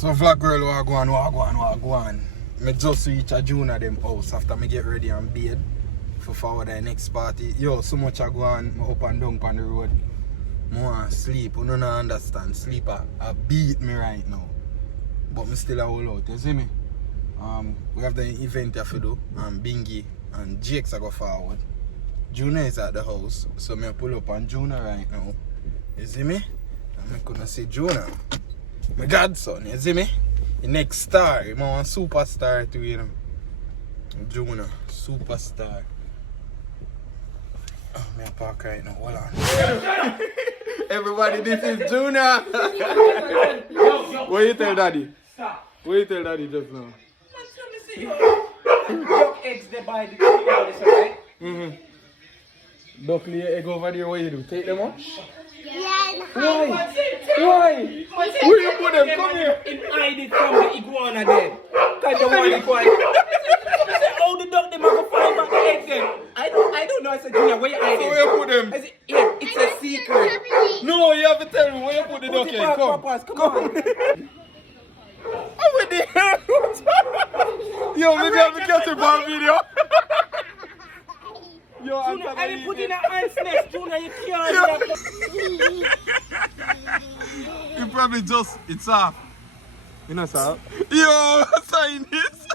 So vlog girl, what go on. Me just reach a June of them house after me get ready and bathe for forward the next party. Yo, so much I go on, me up and down on the road. I want sleep, you don't understand. Sleep a beat me right now. But me still a hold out, you see me? We have the event here to do, and Bingy and Jake's are go forward. Juna is at the house, so me pull up on Juna right now. You see me? And I gonna see Juna. My godson, you see me? The next star, I want superstar too, you know. Juna, superstar. Oh, me a park right now, hold on. Everybody, this is Juna. What you tell daddy? Stop. What you tell daddy just now? Duck eggs they buy the right? Duck lay egg over there, what you do? Take them out? Yeah. Why? Why? Where you put them? Come here. Hide it from the iguana then. Cause the one iguana. I said, oh, the duck them are going to find back the eggs then. I don't know. I said, Junior, where you hide So it? where you put them? I said, yeah, it's a secret. No, you have to tell me where you put the duck Put it egg. back, Come. Papas, come on. Over there. Yo, maybe I have to catch it on video. Yo, I'm Junior, I didn't put in an ant's nest, Junior, you can't. You probably just, it's off. You know, sir? Yo, sign this.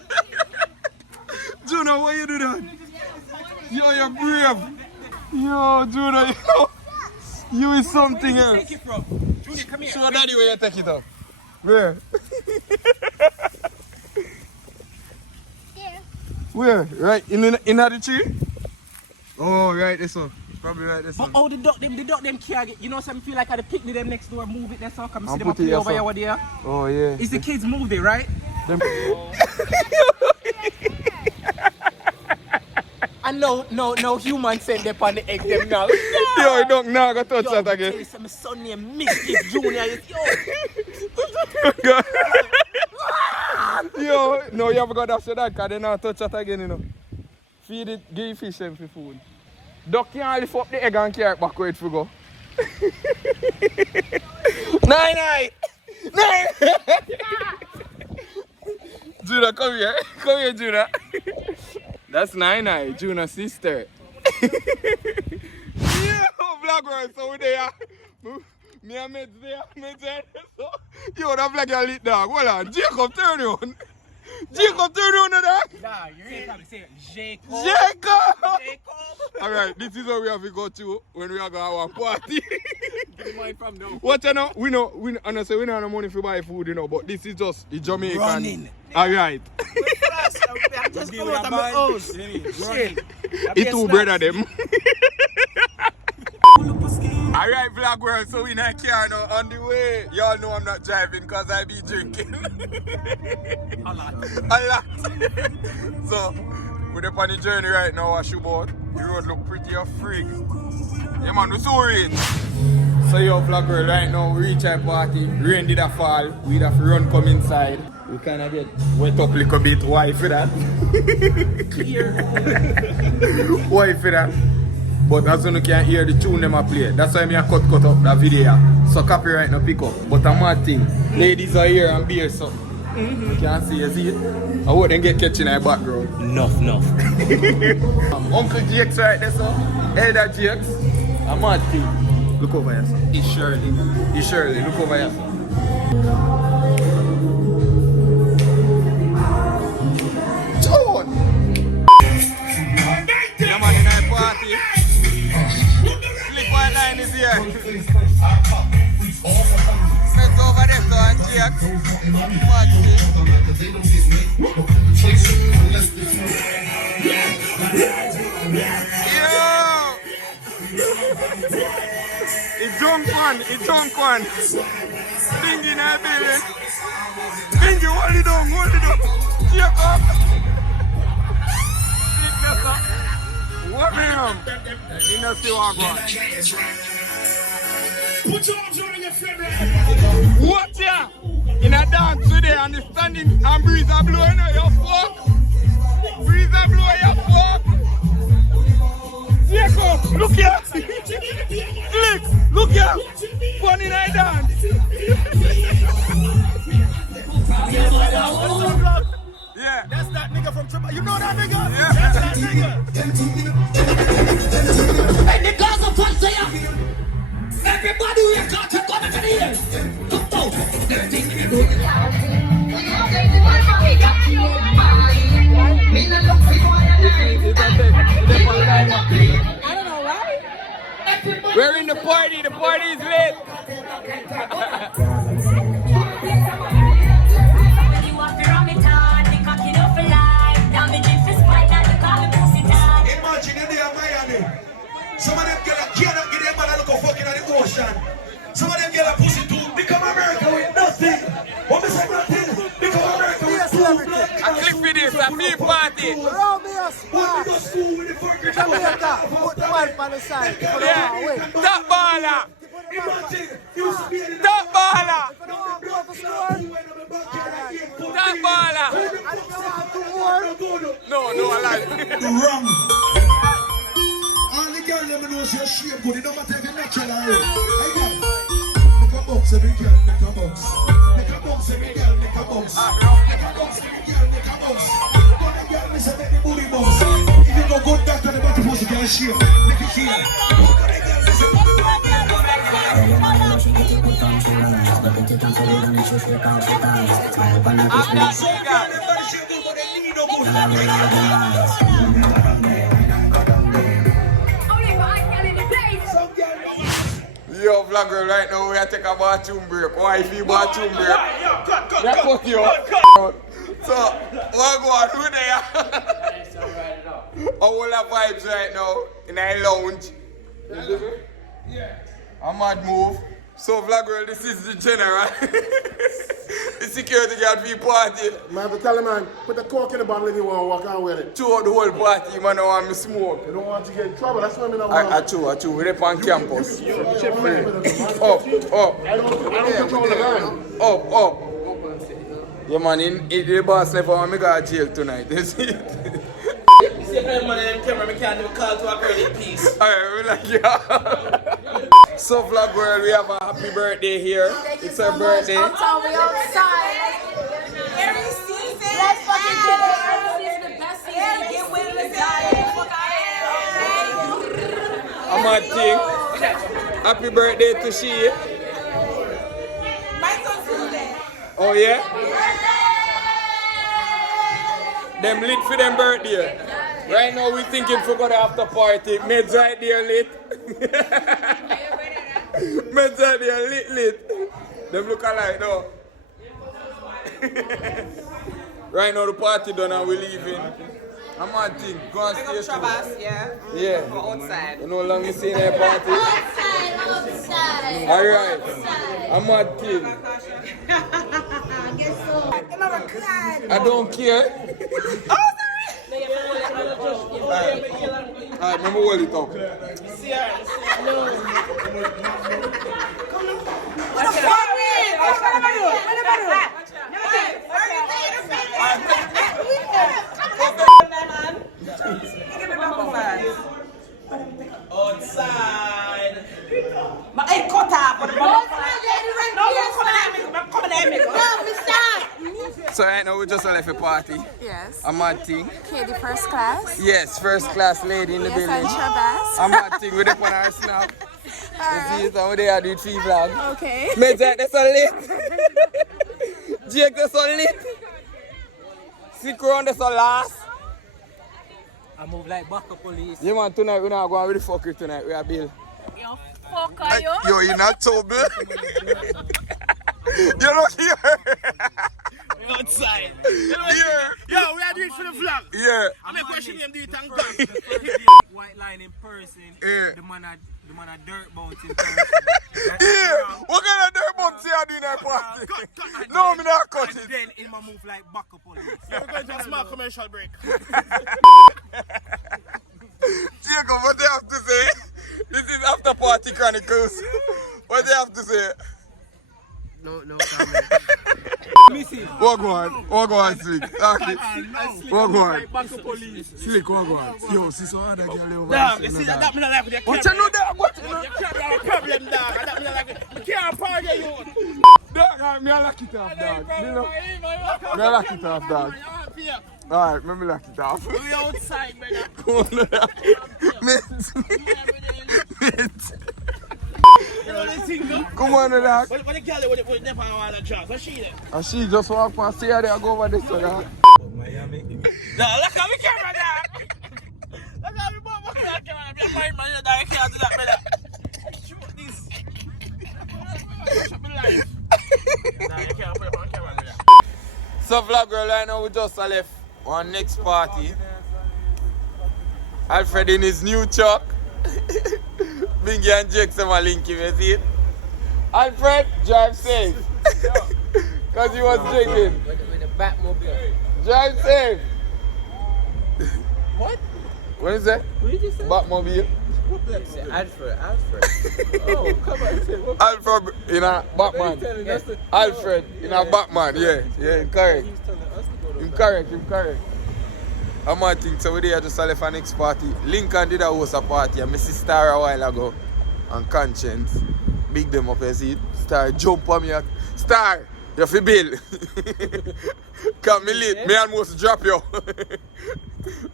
Juna, why you do that? Yo, you're brave. Yo, Juna, you is something Where else. did you take it from? Junior, come here. Show daddy where you take it up. Where? There. Where? Right in the tree? Oh, right this one. Probably right this But one. oh, the duck them can't get, you know, some feel like I pick them next door, move it, that's all. Come see And them put up it over here, here, what there. Oh, yeah. It's the kids moved it, right? Them... And no human send them on the egg them now. Yo, you don't know, I got touch that again. Yo, my son named Mischief Junior. Yo, no, you haven't got to say that because they not touch that again, you know. Feed it, give fish them for food. Duck can't lift up the egg and carry it back where it for go. Nine. Juna, come here. Come here, Juna. That's Nine, Juna's sister. Yo, vlog world, so we there. Me and mates there. So, yo, that vlog a lit dog. Hold on, Jacob, turn on. Jacob, turn on the dog. Nah, you really probably say Jacob. Alright, this is what we have to go to when we are going to our party. Give me money from now. What you know? We don't have no money for buy food, you know, but this is just the Jamaican. Running. Alright. I'm just coming out of my house. Shit. It two brother them. Alright, vlog world, so we in a car now on the way. Y'all know I'm not driving because I be drinking. A lot. So, we're up on the journey right now, I shoot board. The road look pretty a freak. Yeah man, we're so rich. So yo, vlog world, right now we reach our party. Rain did a fall, we'd have to run come inside. We kind of get wet up a little bit. Why for that? Clear. Why for that? But as you can hear the tune them a play. That's why me a cut up that video. So copyright no pick up. But a mad thing. Ladies are here and beer so. You can't see, you see it? I hope they get catching in the background. Enough. Uncle Jake's right there, so. Elder Jake's. A mad thing. Look over here, son. It's Shirley. Look over here, son. John! Yeah, man, in our party. Slip white line is here. Let's over there, so and Jake. Watch Yo! It's drunk one. Bingy in our building. Bingy, hold it down. Jake up. Slip this up. What ma'am? You know still walk on. Put your arms around your friend. What ya? In a dance today and the standing and breeze are blowing out your fuck. Breeze are blowing your fuck. Jacob, look here. Flicks, look here. Funny night dance. You know that nigga? Yeah. That's that nigga. Hey, the guys are fun say everybody we have got to come to the ears. Come on. Everything you do. We're in the party is lit. Imagine you're there in Miami. Some of them girls cannot get their man a look of fucking on the ocean. Some of them girls are pussy too. Become America with nothing. What we say nothing? Become America with two blood. A clip video, a big party. Jamaica, put the one on the side. Yeah. Top baller. Imagine you used to be in the Top baller. Top baller. No, I like it. Wrong. All the girls let me know she's shape good. It don't matter if you're natural or real. Hey girl, make a box every girl, make a box. Make a box every girl, make a box. Make a box every girl, make a box. Gonna girl, me say make me booty box. If you go good back to the body post, you can shape. Make it feel. Yo, vlogger, right now we are taking a bathroom break. Why if you bathroom break? That cut you. So, what go on? Who there? All the vibes right now in a lounge. Yeah. A mad move. So, vlogger, this is the general. The security guard for the party. Man, have to tell him, man, put the coke in the bottle if you want to walk out with it. Throughout the whole party, man, I want me smoke. You don't want to get in trouble, that's why I don't want I chew. We're up on campus. Up. Up. I don't control the line. Up. Yeah, man, the boss never want me go to jail tonight. You see it? You see, if man in camera, I can't even call to a girl in peace. Alright, we're like, yeah. So, vlog world, we have a happy birthday here. It's her birthday. Uptown, we outside. Every season. Let's fucking get it. Every season, the best season. Get with the diet. Fuck I'm a thing. Happy birthday to she. My son's Tuesday. Oh, yeah? Them lit for them birthday. Right now, we thinking for going after party. Meds right there lit. Meds right there lit. Them look alike though. Right now the party done and we leaving. I'm on thing. Go on stage. Trabass, yeah. Yeah. Go outside. You know how long you seen that party? Outside. Alright. I'm on thing. I don't care. Alright, let me hold it up. Outside. My head cut off. So right now we just left a party. Yes. I'm on thing. Okay, the first class. Yes, first class lady in the Yes, building. and Trabass. I'm on thing with the on our snap. You see it over there, I do it 3 vlog. Okay. Mate, that's so lit. Jake, that's so lit. Stick around, that's so last. I move like backup police. Yeah, man, tonight we're not going with the fucker tonight. We are Bill. Yo, fuck are you? Yo, you're not trouble. You're not here. Outside. Yo, we are doing it for the vlog. Yeah. I'm going to question him, do it and God. White line in person. Yeah. The man a dirt bounce in person. Yeah. What kind of dirt bumps you are doing that party? No, I'm not cutting. And then it move like backup police. We're going to a small commercial break. Jacob, what do you have to say? This is After Party Chronicles. What do you have to say? No comment. What go on, Slick? Okay. What go on? Slick, what go on? Yo, see some other girl over Dog, there. you see that me not like with your What you know there? What you know? You can't have a problem, dog. That me not like you can't party you. Dog, me a lock it off, dog. You know? Me a lock it off, dog. Alright, let me lock it off. We outside, brother. Come on, Mids. Mids. You know this thing, no? Come on, dog. What the girl with the never want to drop? What's she there? And she just walk and see her there go over this way, dog. Miami. No, look at me camera, dog. Look at me, boy. Look at me camera. I'm married man, dog. I can't do that, brother. Shoot this. Shoot me life. Nah, you can't put it on camera, brother. So vlog girl, right now we just left on next party. Alfred in his new truck. Bingy and Jake some link him, you see it? Alfred, drive safe. Cause he was drinking. With the Batmobile. Drive safe. What? What is that? What did you say? Batmobile. Alfred. Oh, come on. Alfred in a Batman. Alfred in a Batman, yeah, correct. Correct. I might think so. We there just left our next party. Lincoln did a host a party and I see Star a while ago. And Conscience. Big them up, you see it? Star jump on me. Star, you fi bill. Cause me late, me almost drop you.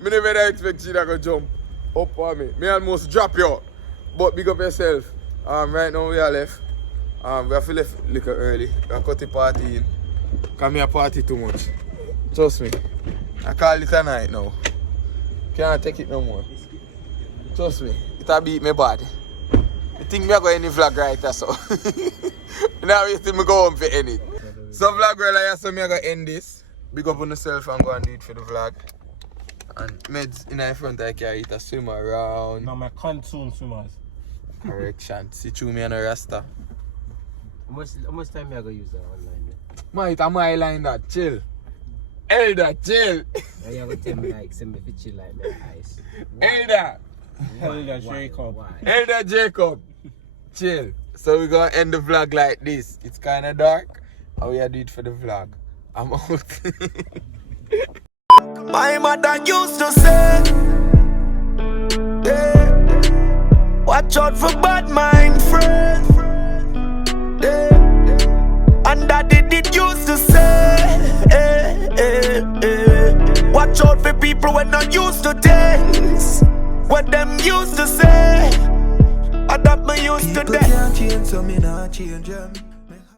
Me never expect you to go jump up on me. Me almost drop you. But big up yourself. Right now we are left. We have to left a little early. We have cut the party in. Cause me a party too much. Trust me. I call it a night now. Can't take it no more. Trust me. It'll beat me bad. I think me are going to vlog right there, so. Now you see me go home for end it. So vlog girl, I so me are going to end this. Big up on yourself and go and do it for the vlog. And Meds in the front I carry it a swim around. Now my contour swimmers. Correction. See through me and a rasta. How much time you going to use that online? Man, it's a my line that. Chill. Elder, chill. You going to tell me like, send me for chill like that ice. Elder. Elder Jacob. Elder Jacob. Chill. So we're going to end the vlog like this. It's kind of dark. And we are doing it for the vlog. I'm out. My mother used to say, yeah, watch out for bad mind friends. Yeah. And daddy did used to say, watch out for people when not used to things. What them used to say, adapt me used to them. People can't change, so me not change them.